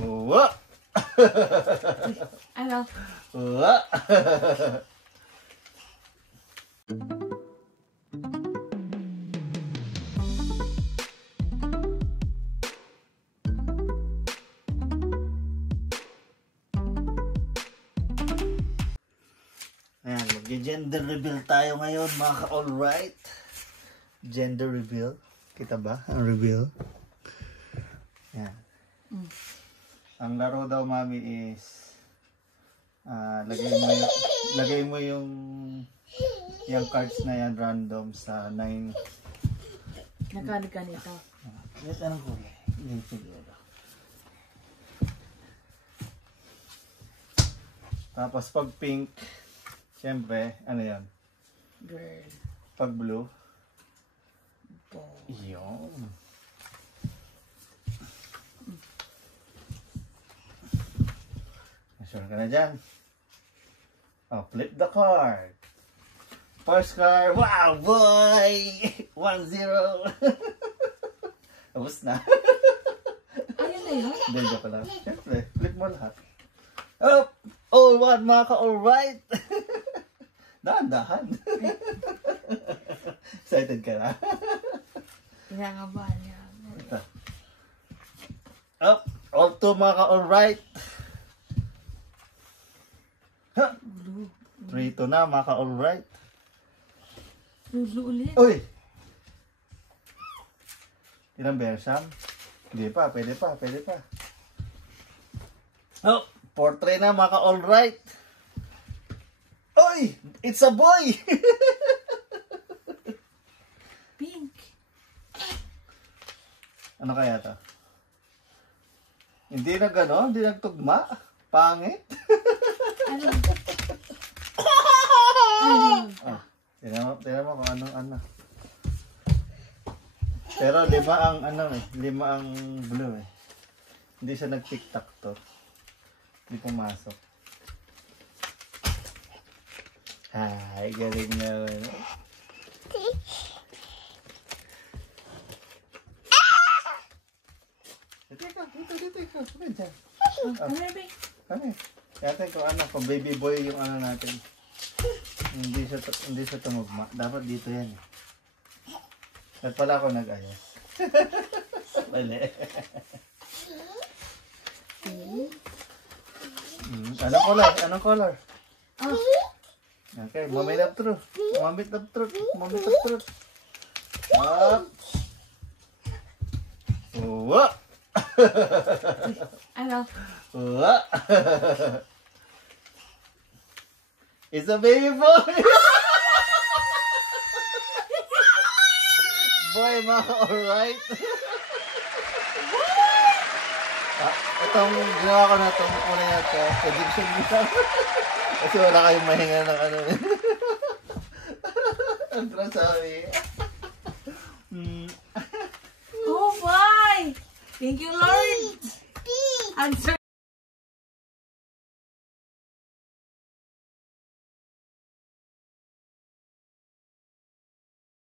Uwa! Ano? Uwa! Ayan, mag-gender reveal tayo ngayon mga ka-alright. Gender reveal. Kita ba? Ang reveal. Ayan. Ang laro daw, mami, is lagay mo yung cards na yan random sa 9. Nakalikan ito. Yes, anong kulay? Yung siguro. Tapos pag pink, siyempre, ano yan? Girl. Pag blue, Boy. yun. Sure ka na dyan. Oh, flip the card. First card. Wow, boy! 1-0. Tapos na. Ayun na yun? Hindi, joke lang. Siyempre, flip mo lahat. Oh! All one, mga ka-alright! Dahan-dahan. Excited ka na? Pinangabahan niya. Ito. Up! All two, mga ka-alright! Blue. 3-2 na, mga ka-alright. Blue ulit. Uy! Ilang bersam? Hindi pa, pwede pa. Oh! 4-3 na, mga ka-alright. Uy! It's a boy! Pink. Ano kaya to? Hindi na gano'n? Hindi nagtugma? Pangit? Ano? Ah, tingnan mo kung ano. Pero 5 ang ano eh, 5 ang blue eh. Hindi siya nag-tiktak to. Hindi pumasok. Ay, galing naman. Dito. Ano dyan? Ano ba? Kami. Kaya kung ano, kung baby boy yung ano natin. Hindi siya tumugma. Dapat dito yan. At pala ako nag-ayos. Mali. Anong color? Oh. Okay, moment of truth. Up. Uwa. Ano? Uwa. It's a baby boy. Boy, mga alright. Itong ginawa ko na itong kulay na ito, prediction nito. Kasi wala kayong mahinga ng ano. Ang trasabi. Oh, why? Thank you, Lord. Answer.